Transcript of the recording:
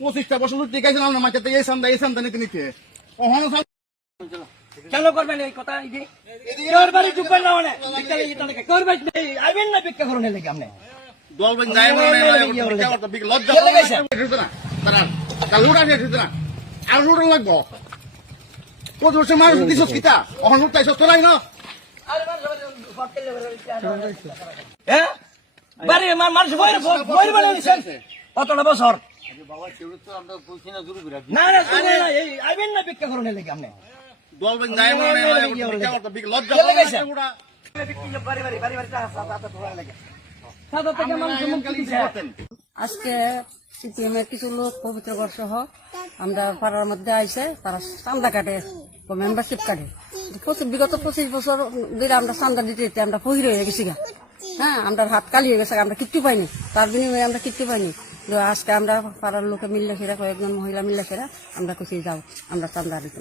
পঁচিশটা বছর টিকাইছিলাম না মাঝে এই সান্দা এই সান্দা নিতে নিতে ওখানে কেন করবেন এই কথা এই বাড়ি ঢুকবেন না মানে ভিক্ষা লেগে টানে কেউর বাড়ি আইবেন না ভিক্ষা করুন লেগে আপনি দলবেন যায় লজ্জা কে লাগাইছে? না তারা লুটা শেষ না আর লুটা লাগবো কত বছর মানুষ দিছস কিতা ওখানে লুটা এসব তোলাই না হ্যাঁ বাড়ি মানুষ বইয়ের কতটা বছর? না না এই আইবেন না ভিক্ষা করুন লেগে আপনি। দলবেন যায় না আজকে সিপিএম এর কিছু লোক পবিত্র বর্ষ সহ আমরা পাড়ার মধ্যে আইসে তারা চান্দা কাটে মেম্বারশিপ কাটে। পঁচিশ বিগত পঁচিশ বছর ধরে আমরা চান্দা দিতে দিতে আমরা ফহির হয়ে গেছি গা। হ্যাঁ আমরা হাত কালি হয়ে গেছে, আমরা কিচ্ছু পাইনি। তার বিনিময়ে আমরা কিচ্ছু পাইনি। তো আজকে আমরা পাড়ার লোকে মিললে সেরা কয়েকজন মহিলা মিললে সেরা আমরা খুশি যাও, আমরা চান্দা দিতে